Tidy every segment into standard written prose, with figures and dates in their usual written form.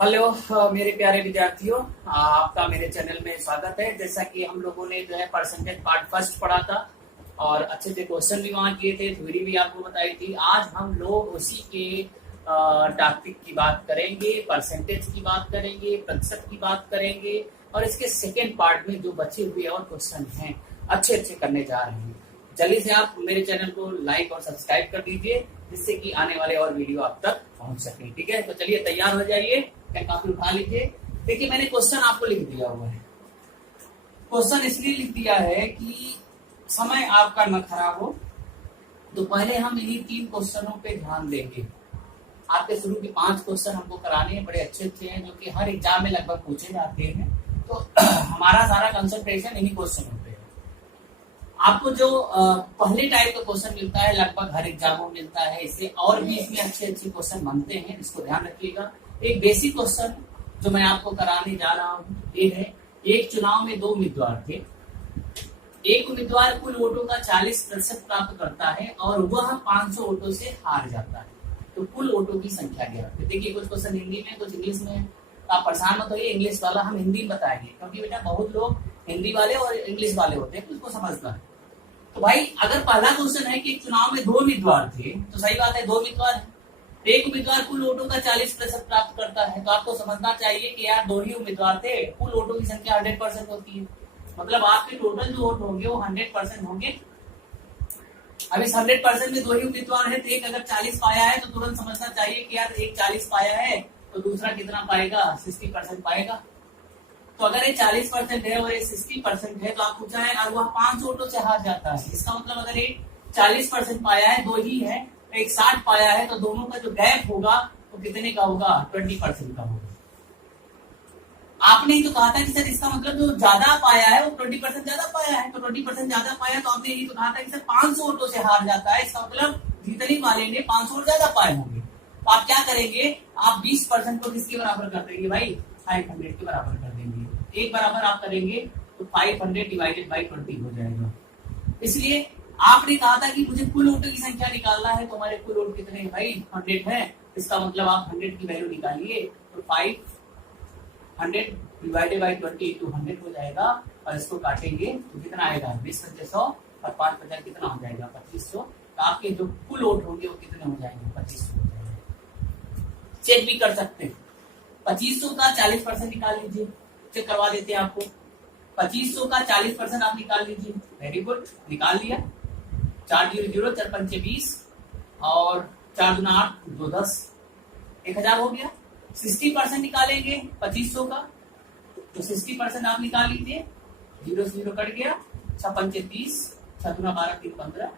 Hello मेरे प्यारे विद्यार्थियों, आपका मेरे चैनल में स्वागत है। जैसा कि हम लोगों ने जो है परसेंटेज पार्ट फर्स्ट पढ़ा था और अच्छे से क्वेश्चन भी वहां किए थे, थ्योरी भी आपको बताई थी। आज हम लोग उसी के टॉपिक की बात करेंगे, परसेंटेज की बात करेंगे, प्रतिशत की बात करेंगे और इसके सेकेंड पार्ट में जो बचे हुए और क्वेश्चन हैं अच्छे अच्छे करने जा रहे हैं। जल्दी से आप मेरे चैनल को लाइक और सब्सक्राइब कर दीजिए जिससे कि आने वाले और वीडियो आप तक पहुंच सके। ठीक है, तो चलिए तैयार हो जाइए, कॉपी उठा लीजिए। देखिए मैंने क्वेश्चन आपको लिख दिया हुआ है। क्वेश्चन इसलिए लिख दिया है कि समय आपका न खराब हो, तो पहले हम इन्हीं 3 क्वेश्चनों पे ध्यान देंगे। आपके शुरू के 5 क्वेश्चन हमको कराने हैं, बड़े अच्छे अच्छे हैं जो कि हर एग्जाम में लगभग पूछे जाते हैं। तो हमारा सारा कंसंट्रेशन इन्हीं क्वेश्चनों पे है। आपको जो पहले टाइप का क्वेश्चन मिलता है लगभग हर एग्जाम में मिलता है, इससे और भी इसमें अच्छे अच्छे क्वेश्चन बनते हैं, इसको ध्यान रखिएगा। एक बेसिक क्वेश्चन जो मैं आपको कराने जा रहा हूँ ये है, एक चुनाव में 2 उम्मीदवार थे। एक उम्मीदवार कुल वोटों का 40% प्राप्त करता है और वह 500 वोटों से हार जाता है, तो कुल वोटों की संख्या क्या है। देखिए कुछ क्वेश्चन हिंदी में कुछ इंग्लिश में, आप परेशान मत होइए, इंग्लिश वाला हम हिंदी में बताएंगे क्योंकि बेटा बहुत लोग हिंदी वाले और इंग्लिश वाले होते हैं, उसको समझना है। तो भाई अगर पहला क्वेश्चन है कि चुनाव में 2 उम्मीदवार थे, तो सही बात है 2 उम्मीदवार है। एक उम्मीदवार कुल वोटों का 40% प्राप्त करता है, तो आपको समझना चाहिए कि यार 2 ही उम्मीदवार थे, कुल वोटों की संख्या 100% होती है, मतलब आपके टोटल जो वोट होंगे वो 100% होंगे। अब इस 100% में 2 ही उम्मीदवार है, तो एक अगर 40 पाया है तो तुरंत समझना चाहिए कि यार एक 40 पाया है तो दूसरा कितना पाएगा, 60% पाएगा। तो अगर ये 40% है और ये 60% है तो आप पूछा है और वह 500 वोटों से हार जाता है, इसका मतलब अगर ये 40% पाया है, 2 ही है, एक 60 पाया है, तो दोनों का जो गैप होगा वो कितने का होगा, 20% का होगा। आपने ही तो कहा था कि सर इसका मतलब जो ज्यादा पाया है वो 20% ज्यादा पाया है, तो 20% ज्यादा पाया तो आपने यही तो कहा था कि सर 500 वोटों से हार जाता है, इसका मतलब जीतने वाले ने 500 वोट ज्यादा पाए होंगे। तो आप क्या करेंगे, आप 20% को किसके बराबर कर देंगे भाई, 500 के बराबर कर देंगे। एक बराबर आप करेंगे तो 500 डिवाइडेड बाई 20 हो जाएगा। इसलिए आपने कहा था कि मुझे कुल वोटों की संख्या निकालना है, तो हमारे कुल वोट कितने हैं भाई, 100 है। इसका मतलब आप 100 की वैल्यू निकालिए, तो 500 डिवाइडेड बाई 20 × 100 हो जाएगा और इसको काटेंगे तो कितना आएगा, 20×100 और 5×50 कितना हो जाएगा, 2500। तो आपके जो कुल वोट होंगे वो कितने हो जाएंगे, 2500 हो जाएंगे। चेक भी कर सकते हैं, 2500 का 40% निकाल लीजिए, चेक करवा देते हैं आपको। 2500 का 40% आप निकाल लीजिए, वेरी गुड, निकाल लिया। 4 0 0 4 5 20 और 4 2 8 2 10, 1000 हो गया। 60% निकालेंगे 2500 का, तो 60% आप निकाल लीजिए, 0 से 0 कट गया, 6 5 30, 6 2 12 3 15,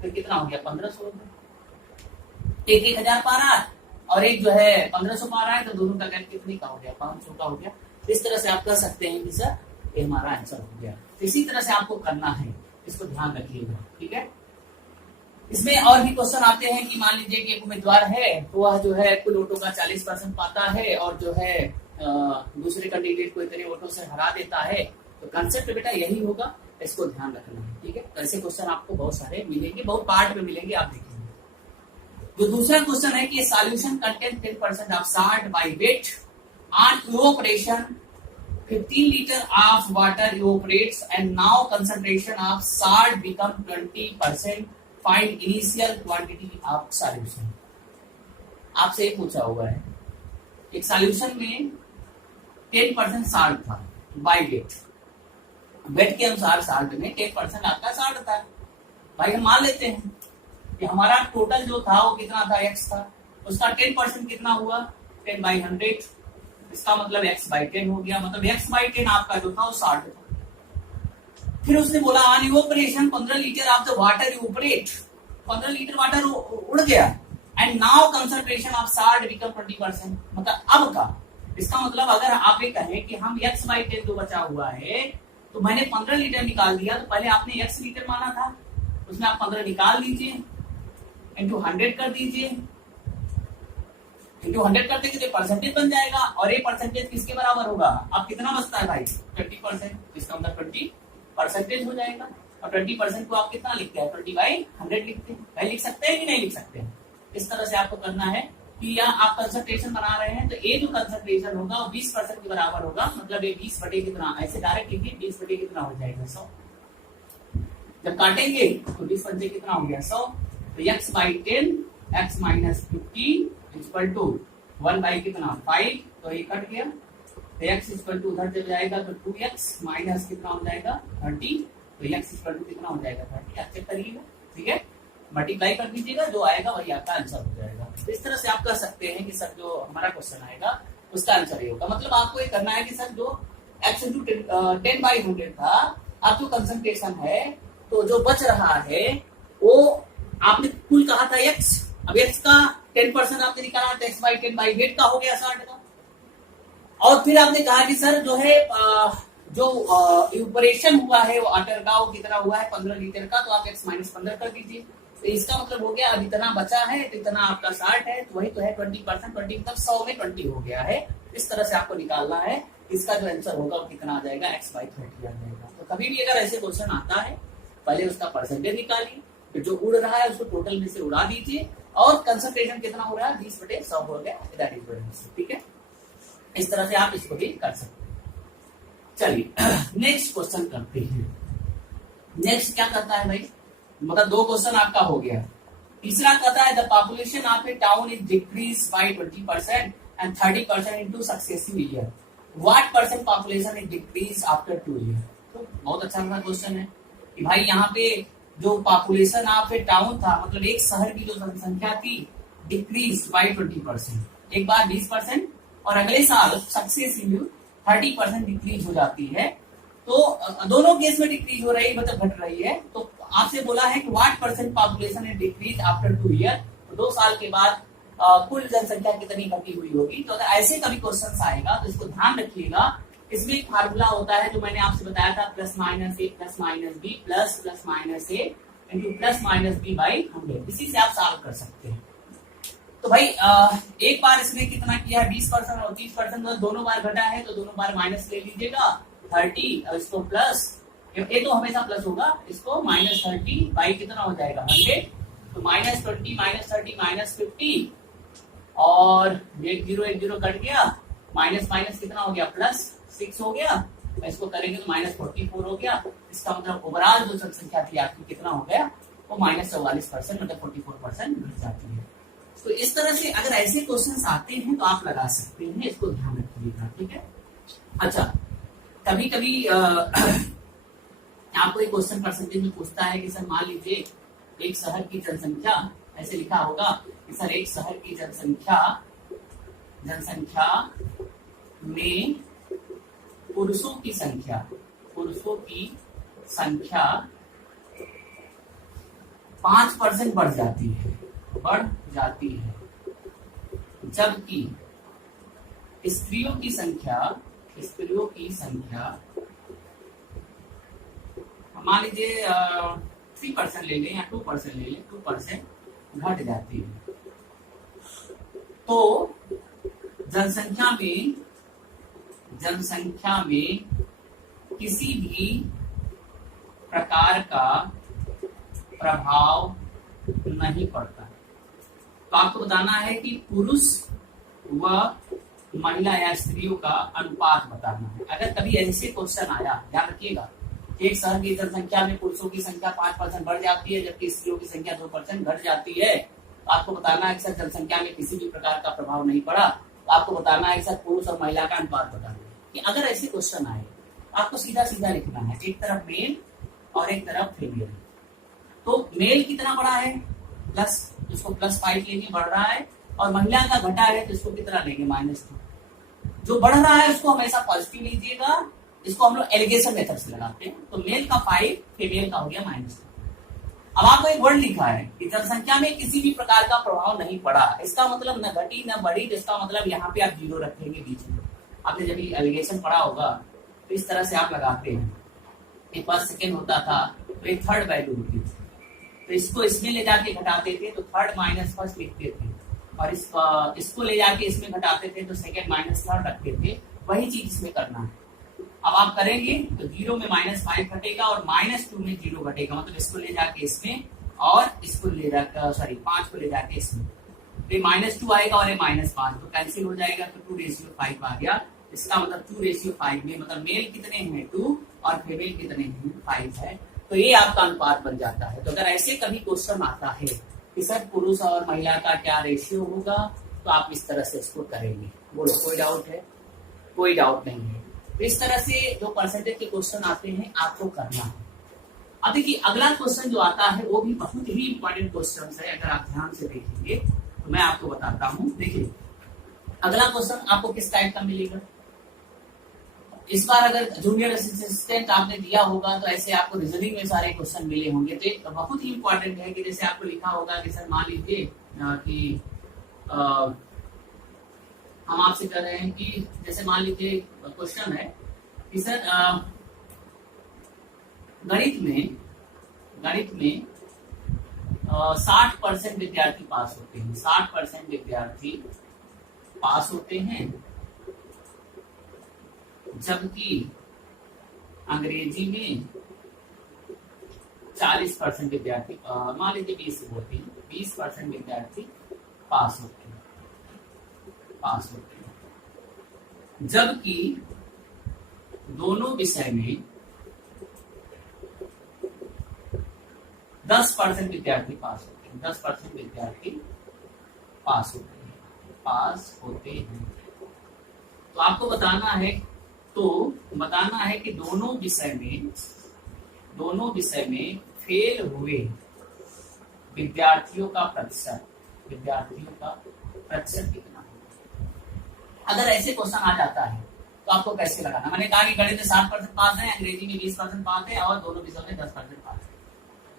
फिर कितना हो गया, 1500 हो गया। एक 1000 पा रहा है और एक जो है 1500 पा रहा है, तो दोनों का गैप कितने का हो गया, 500 का हो गया। इस तरह से आप कह सकते हैं कि सर ये हमारा आंसर हो गया। इसी तरह से आपको करना है, इसको ध्यान रखिएगा, ठीक है। इसमें और भी क्वेश्चन आते हैं कि मान लीजिए कि एक उम्मीदवार है तो वह जो है कुल वोटों का 40% पाता है और जो है दूसरे कैंडिडेट को इतने वोटों से हरा देता है, तो कंसेप्ट बेटा यही होगा, इसको ध्यान रखना है, ठीक है। ऐसे क्वेश्चन आपको बहुत सारे मिलेंगे, बहुत पार्ट में मिलेंगे, आप देखेंगे। जो दूसरा क्वेश्चन है कि solution contain 10% of salt by weight on evaporation 15 liter of water evaporates and now concentration of salt become 20%, find initial quantity of solution। आपसे पूछा हुआ है एक सॉल्यूशन में 10% साल्ट था बाय वेट, वेट के अनुसार साल्ट में 10% आपका साल्ट था। भाई हम मान लेते हैं कि हमारा टोटल जो था वो कितना था, x था, उसका 10% कितना हुआ, 10/100, इसका मतलब x/10 हो गया, मतलब x/10 आपका जो था वो 60 था। फिर उसने बोला on evaporation 15 litre of the water evaporate, 15 litre water उड़ गया, and now concentration of salt become 20%, मतलब अब का। इसका मतलब अगर आप ये कहें कि हम x/10 जो बचा हुआ है, तो मैंने 15 लीटर निकाल दिया, तो पहले आपने x लीटर माना था, उसमें आप 15 निकाल दीजिए, इंटू 100 कर दीजिए, इंटू 100 करते कि परसेंटेज बन जाएगा, और ये परसेंटेज किसके बराबर होगा, अब कितना बचता है भाई, 20%, इसका मतलब 20% हो जाएगा। और 20% को आप कितना लिखते हैं, 20/100 लिखते हैं। भाई लिख सकते हैं कि नहीं लिख सकते हैं, इस तरह से आपको करना है, कि यहाँ आप कंसंट्रेशन बना रहे हैं, तो ये जो कंसंट्रेशन होगा वो 20% के बराबर होगा, मतलब ये 20 बटे कितना, ऐसे डायरेक्ट लिखिए 20 बटे कितना हो जाएगा 100। जब काटेंगे तो 20 बटे कितना हो गया 100, तो x/10 x - 50 = 1 बाई कितना 5, तो ये कट गया, तो x = उधर चले जाएगा तो 2x माइनस कितना हो जाएगा 30, तो x = कितना हो जाएगा 30, आप चेक करिएगा, ठीक है, मल्टीप्लाई कर दीजिएगा, जो आएगा वही आपका आंसर हो जाएगा। तो इस तरह से आप कह सकते हैं कि सर जो हमारा क्वेश्चन आएगा उसका आंसर ये होगा, मतलब आपको ये करना है कि सर जो x × 10/100 था, आप जो कंसंट्रेशन है तो जो बच रहा है वो आपने कुल कहा था x, अब x का 10% आपने निकाला तो x/10/100 का हो गया 60 का, और फिर आपने कहा कि सर जो है जो इवपोरेशन हुआ है वो अंडरगाव कितना हुआ है 15 लीटर का, तो आप x - 15 कर दीजिए, तो इसका मतलब हो गया अब इतना बचा है तो इतना आपका 60 है, तो वही तो है 20%, 20 मतलब 100 में 20 हो गया है। इस तरह से आपको निकालना है, इसका जो आंसर होगा वो कितना आ जाएगा x/30 आ जाएगा। तो कभी भी अगर ऐसे क्वेश्चन आता है पहले उसका परसेंटेज निकालिए, फिर जो उड़ रहा है उसको टोटल में से उड़ा दीजिए, और कंसंट्रेशन कितना हो रहा है 20/100 हो गया, दैट इज, ठीक है। इस तरह से आप इसको भी कर सकते हैं। चलिए नेक्स्ट क्वेश्चन करते हैं। नेक्स्ट क्या करता है भाई, मतलब 2 क्वेश्चन आपका हो गया। तीसरा कहता है the population of A town is decrease by 20% and 30% into successive year, what percent population is decrease after 2 year. तो बहुत अच्छा क्वेश्चन है कि भाई यहाँ पे जो पॉपुलेशन ऑफ ए टाउन था, मतलब एक शहर की जो जनसंख्या थी डिक्रीज बाय 20%, एक बार 20% और अगले साल सक्सेसिव 30% डिक्रीज हो जाती है, तो दोनों केस में डिक्रीज हो रही है, मतलब घट रही है। तो आपसे बोला है कि what percent population is decrease after 2 year, तो 2 साल के बाद कुल जनसंख्या कितनी घटी हुई होगी। तो अगर ऐसे कभी क्वेश्चन आएगा तो इसको ध्यान रखिएगा, इसमें एक फार्मूला होता है जो मैंने आपसे बताया था, +-a + -b ++ a into +-b/100, इसी से आप सॉल्व कर सकते हैं। तो भाई एक बार इसमें कितना किया है 20% और 30%, तो दोनों बार घटा है तो दोनों बार माइनस ले लीजिएगा 30, और इसको प्लस, ये तो हमेशा प्लस होगा, इसको -30 बाई कितना हो जाएगा 100, तो -20 -30 -50, और एक जीरो कट गया, माइनस माइनस कितना हो गया +6 हो गया, इसको करेंगे तो -44 हो गया। इसका मतलब ओवरऑल जो जनसंख्या थी आपकी कितना हो गया, वो -44%, मतलब 44% घट जाती है। तो इस तरह से अगर ऐसे क्वेश्चंस आते हैं तो आप लगा सकते हैं, इसको ध्यान रखिएगा, ठीक है। अच्छा, कभी कभी आपको एक क्वेश्चन परसेंटेज में पूछता है कि सर मान लीजिए एक शहर की जनसंख्या, ऐसे लिखा होगा कि सर एक शहर की जनसंख्या में पुरुषों की संख्या 5% बढ़ जाती है, जबकि स्त्रियों की संख्या मान लीजिए 3% ले लें या 2% ले लें, 2% घट जाती है। तो जनसंख्या में किसी भी प्रकार का प्रभाव नहीं पड़ता। तो आपको बताना है कि पुरुष व महिला या स्त्रियों का अनुपात बताना है। अगर कभी ऐसे क्वेश्चन आया, ध्यान रखिएगा, एक शहर की जनसंख्या में पुरुषों की संख्या 5% बढ़ जाती है जबकि स्त्रियों की संख्या 2% घट जाती है, तो आपको बताना है कि सर जनसंख्या में किसी भी प्रकार का प्रभाव नहीं पड़ा। तो आपको बताना है कि सर पुरुष और महिला का अनुपात बताना है। कि अगर ऐसे क्वेश्चन आए आपको सीधा सीधा लिखना है, एक तरफ मेल और एक तरफ फीमेल। तो मेल कितना बड़ा है प्लस, इसको +5 लेंगे, बढ़ रहा है, और महिला का घटा है तो इसको कितना लेंगे -2। जो बढ़ रहा है उसको हमेशा पॉजिटिव लीजिएगा, इसको हम लोग एलिगेशन मेथड से लगाते हैं। तो मेल का 5, फीमेल का हो गया -2। अब आपको एक वर्ड लिखा है कि जनसंख्या में किसी भी प्रकार का प्रभाव नहीं पड़ा, इसका मतलब न घटी न बढ़ी, जिसका मतलब यहाँ पे आप 0 रखेंगे बीच में। आपने जब एलिगेशन पढ़ा होगा तो इस तरह से आप लगाते हैं, एक फर्स्ट सेकेंड होता था तो एक थर्ड वैल्यू होती थी, तो इसको इसमें ले जाके घटाते थे तो थर्ड माइनस फर्स्ट लिखते थे, और इसको ले जाके इसमें घटाते थे तो सेकेंड माइनस थर्ड रखते थे। वही चीज इसमें करना है। अब आप करेंगे तो 0 में -5 घटेगा और -2 में 0 घटेगा, मतलब इसको ले जाके इसमें और इसको ले जाकर 5 को ले जाके इसमें। ये -2 आएगा और ये -5, तो कैंसिल हो जाएगा, तो 2:5 आ गया। इसका मतलब 2:5 में मतलब मेल कितने हैं 2 और फीमेल कितने हैं 5 है, तो ये आपका अनुपात बन जाता है। तो अगर ऐसे कभी क्वेश्चन आता है कि सर पुरुष और महिला का क्या रेशियो होगा, तो आप इस तरह से इसको करेंगे। बोलो कोई डाउट है? कोई डाउट नहीं है। तो इस तरह से जो परसेंटेज के क्वेश्चन आते हैं आपको करना है। अब देखिए अगला क्वेश्चन जो आता है वो भी बहुत ही इंपॉर्टेंट क्वेश्चन है, अगर आप ध्यान से देखेंगे तो मैं आपको बताता हूँ। देखिए अगला क्वेश्चन आपको किस टाइप का मिलेगा। इस बार अगर जूनियर असिस्टेंट आपने दिया होगा तो ऐसे आपको रीजनिंग में सारे क्वेश्चन मिले होंगे। तो एक बहुत ही इंपॉर्टेंट है कि जैसे आपको लिखा होगा कि सर मान लीजिए कि हम आपसे कह रहे हैं कि जैसे मान लीजिए क्वेश्चन है कि सर गणित में 60% विद्यार्थी पास होते हैं, 60% विद्यार्थी पास होते हैं, जबकि अंग्रेजी में 40% विद्यार्थी, मान लीजिए 20% विद्यार्थी पास होते हैं, जबकि दोनों विषय में 10% विद्यार्थी पास होते हैं, 10% विद्यार्थी पास होते हैं। तो आपको बताना है कि दोनों विषय में फेल हुए विद्यार्थियों का प्रतिशत कितना है। अगर ऐसे क्वेश्चन आ जाता है तो आपको कैसे लगाना। मैंने कहा कि गणित में 60% पास है, अंग्रेजी में 20% पास है और दोनों विषयों में 10% पास है।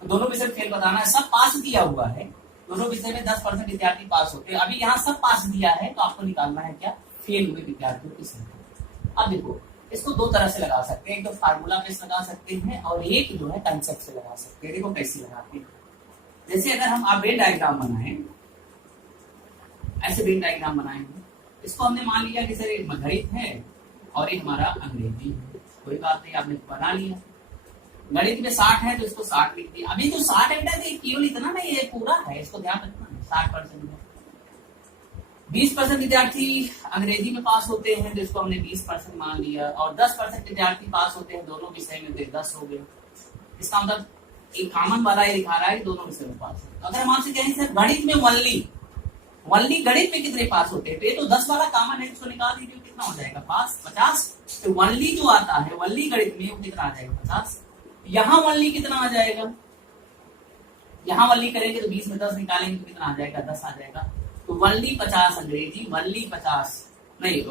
तो दोनों विषय फेल बताना है। सब पास दिया हुआ है, दोनों विषय में 10% विद्यार्थी पास होते हैं। अभी यहाँ सब पास दिया है तो आपको निकालना है क्या, फेल हुए विद्यार्थियों की संख्या। अब देखो इसको दो तरह से लगा सकते हैं, एक तो फार्मूला बेस लगा सकते हैं और एक जो है कंसेप्ट से लगा सकते हैं। देखो कैसे लगाते हैं। जैसे अगर हम आप वेन डायग्राम बनाए, ऐसे वेन डायग्राम बनाएंगे, इसको हमने मान लिया कि सर एक गणित है और एक हमारा अंग्रेजी है, कोई बात नहीं, आपने बना लिया। गणित में 60 है तो इसको 60 लिख दिया। अभी जो 60 है केवल इतना नहीं, ये पूरा है, इसको ध्यान रखना है। 60% में 20% विद्यार्थी अंग्रेजी में पास होते हैं तो इसको हमने 20% मान लिया, और 10% विद्यार्थी पास होते हैं दोनों विषय में, तो 10 हो गए। इसका मतलब एक कॉमन वाला ये दिखा रहा है दोनों विषय में पास है। अगर हम आपसे कहें सर गणित में वनली गणित में कितने पास होते हैं, तो ये तो 10 वाला कॉमन है, इसको निकाल दीजिए, कितना हो जाएगा पास 50। तो वनली जो आता है वनली गणित में वो कितना आ जाएगा 50। यहाँ वनली कितना आ जाएगा, यहाँ वनली करेंगे तो 20 में 10 निकालेंगे तो कितना आ जाएगा 10 आ जाएगा। तो वनली 50 अंग्रेजी, वनली 50 गणित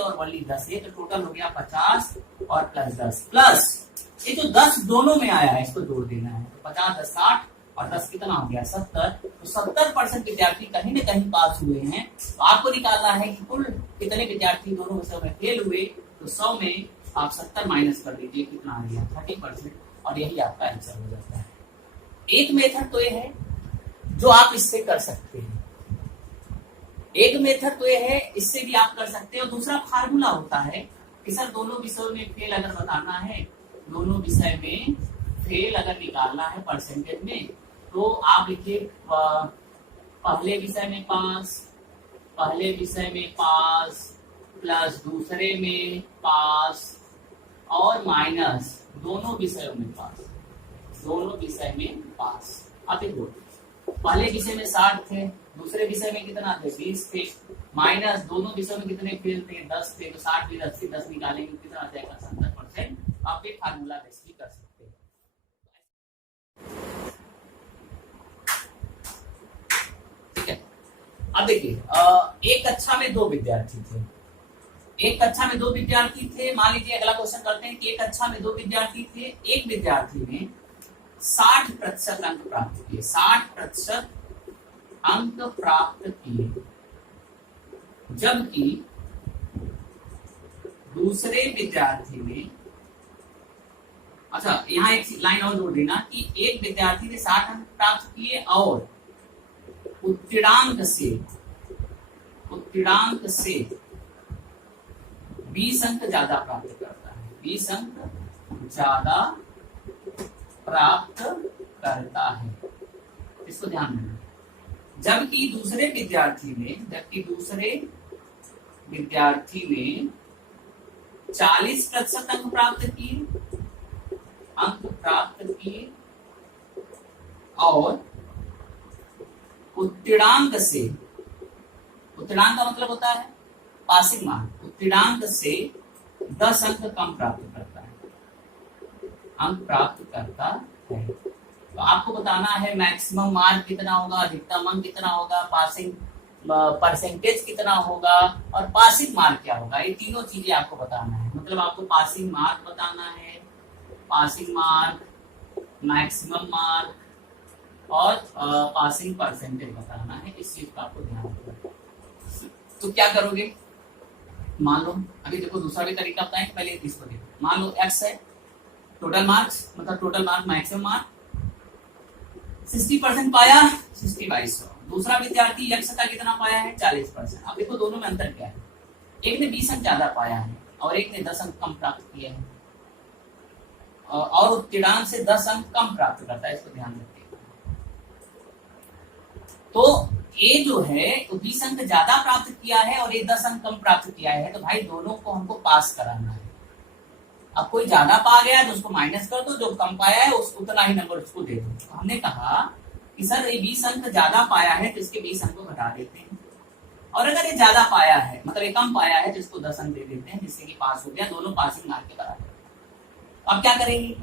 और वनली 10, ये तो टोटल हो गया 50 और प्लस 10, प्लस ये जो 10 दोनों में आया है इसको जोड़ देना है। तो 50 10 60 और 10 कितना हो गया 70। तो 70% विद्यार्थी कहीं न कहीं पास हुए हैं। तो आपको निकालना है कि कुल कितने विद्यार्थी दोनों विषयों में फेल हुए। तो 100 में आप 70 माइनस कर दीजिए, कितना आ गया 30%, और यही आपका आंसर हो जाता है। एक मेथड तो ये है जो आप इससे कर सकते हैं, एक मेथड तो ये है इससे भी आप कर सकते हैं, और दूसरा फार्मूला होता है कि सर दोनों विषयों में फेल अगर बताना है, दोनों विषय में फेल अगर निकालना है परसेंटेज में, तो आप लिखिए पहले विषय में पास प्लस दूसरे में पास और माइनस दोनों विषयों में पास। अब देखो पहले विषय में 60 थे, दूसरे विषय में कितना थे 20 थे, माइनस दोनों विषयों में कितने फेल थे 10 थे, तो 60 में 80 10 निकालेंगे कितना आ जाएगा 70%। आप एक फार्मूला बेस भी कर सकते हैं। ठीक है, अब देखिए एक कक्षा में 2 विद्यार्थी थे, मान लीजिए अगला क्वेश्चन करते हैं कि एक कक्षा में 2 विद्यार्थी थे, एक विद्यार्थी ने 60% अंक प्राप्त किए, 60% अंक प्राप्त किए, जबकि दूसरे विद्यार्थी ने, अच्छा यहाँ एक लाइन और जोड़ देना कि एक विद्यार्थी ने 60 अंक प्राप्त किए और उत्तीर्णांक से 20 अंक ज्यादा प्राप्त करता है, 20 अंक ज्यादा प्राप्त करता है। इसको ध्यान देना, जबकि दूसरे विद्यार्थी ने 40% अंक प्राप्त किए और उत्तीर्णांक का मतलब होता है पासिंग मार्क, उत्तीर्णांक से 10 अंक कम प्राप्त करता है। तो आपको बताना है मैक्सिमम मार्क कितना होगा, अधिकतम अंक कितना होगा, पासिंग परसेंटेज कितना होगा और पासिंग मार्क क्या होगा। ये तीनों चीजें आपको बताना है। मतलब आपको पासिंग मार्क बताना है, पासिंग मार्क, मैक्सिमम मार्क और पासिंग परसेंटेज बताना है। इस चीज का आपको ध्यान रखना है। तो क्या करोगे, मान लो अभी देखो दूसरा भी तरीका बताएं, पहले इसको देखो। मान लो x है, टोटल मार्क्स मतलब टोटल मार्क मैक्सिमम मार्क 60% पाया, 60/100। दूसरा विद्यार्थी x का कितना पाया है, 40%। अब देखो दोनों में अंतर क्या है, एक ने 20 अंक ज्यादा पाया है और एक ने 10 अंक कम प्राप्त किए हैं, और उत्तीर्णांक से 10 अंक कम प्राप्त करता है। इसको ध्यान रखिए। तो ये जो है 20 अंक ज्यादा प्राप्त किया है और ये 10 अंक कम प्राप्त किया है, तो भाई दोनों को हमको पास कराना है। अब कोई ज्यादा पा गया तो उसको माइनस कर दो, जो कम पाया है उसको उतना ही नंबर उसको दे दो। तो हमने कहा कि सर ये 20 अंक ज्यादा पाया है तो इसके 20 अंक को घटा देते हैं, और अगर ये ज्यादा पाया है मतलब ये कम पाया है तो इसको 10 अंक दे देते हैं, जिससे कि पास हो गया। दोनों पासिंग मार्क के बराबर। अब क्या करेंगे,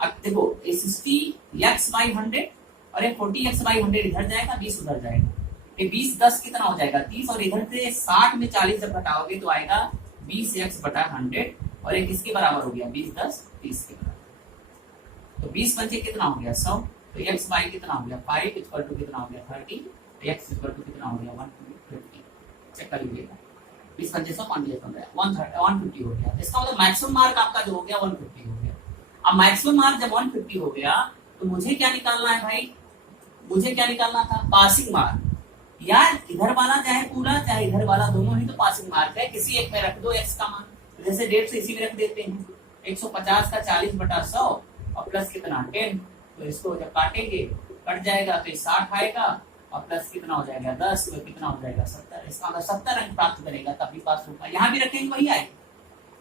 अब देखो 60x/100 और ये 40x/100 इधर जाएगा, 20 उधर जाएगा। ये 20 10 कितना हो जाएगा 30, और इधर से 60 में 40 जब घटाओगे तो आएगा 20x/100, और ये किसके बराबर हो गया 20 10 30 के बराबर। तो 20 पंचे कितना हो गया 100, तो x बाई कितना हो गया 5 इक्वल टू कितना हो गया 30, तो x इक्वल टू कितना हो गया 150। चेक कर लीजिएगा, 20 पंचे 100 150 हो गया। इसका मतलब मैक्सिमम मार्क आपका जो हो गया 150 हो गया। अब मैक्सिमम मार्क जब 150 हो गया तो मुझे क्या निकालना है भाई, मुझे क्या निकालना था पासिंग मार्क। यार इधर वाला चाहे पूरा चाहे इधर वाला, दोनों ही तो पासिंग मार्क है। किसी एक में रख दो x का मान, जैसे 150 इसी में रख देते हैं। 150 का 40/100 और प्लस कितना 10, तो इसको जब काटेंगे कट जाएगा तो 60 आएगा और प्लस कितना हो जाएगा 10, तो कितना हो जाएगा 70। इसका मतलब 70 अंक प्राप्त करेगा तभी पास होगा। यहाँ भी रखेंगे वही आएगा,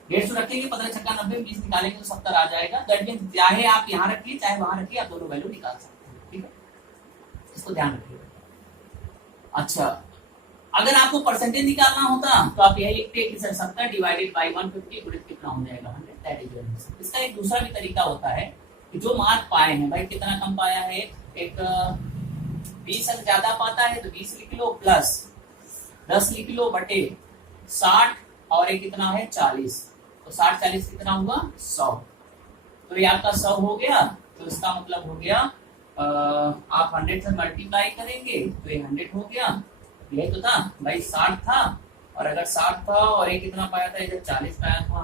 150 रखेंगे 15 छक्का 90 20 निकालेंगे तो 70 आ जाएगा। दैट मींस चाहे आप यहाँ रखिए चाहे वहां रखिए, आप दोनों वैल्यू निकाल सकते हैं। ठीक है, इसको ध्यान रखिए। अच्छा, अगर आपको परसेंटेज निकालना होता तो आप यही लिखते कि सर 70 डिवाइडेड बाय 150 गुणित कितना हो जाएगा 100। That is your answer. इसका एक दूसरा भी तरीका होता है कि जो मार्क पाए हैं भाई, कितना कम पाया है, एक 20 अंक ज्यादा पाता है तो 20 लिख लो प्लस 10 लिख लो बटे 60, और एक कितना है 40, तो 60 40 कितना हुआ 100। तो ये आपका 100 हो गया। तो इसका मतलब हो गया आप 100 से मल्टीप्लाई करेंगे तो ये 100 हो गया। यही तो था भाई, 60 था, और अगर 60 था और ये कितना पाया था, इधर 40 पाया था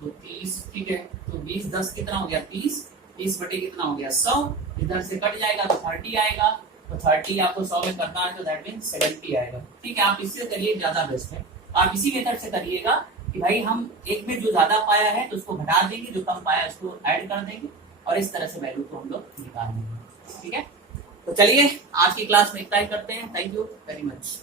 तो 30। ठीक है, तो 20 10 कितना हो गया 30, 30 बटे कितना हो गया 100, इधर से कट जाएगा तो 30 आएगा। तो 30 आपको 100 में करना है तो दैट मीन 70 आएगा। ठीक है, आप इससे करिए, ज्यादा बेस्ट है। आप इसी मेथड से करिएगा कि भाई हम एक में जो ज्यादा पाया है तो उसको घटा देंगे, जो कम पाया उसको ऐड कर देंगे, और इस तरह से वैल्यू को हम लोग निकाल देंगे। ठीक है, तो चलिए आज की क्लास में इतना ही करते हैं। Thank you very much.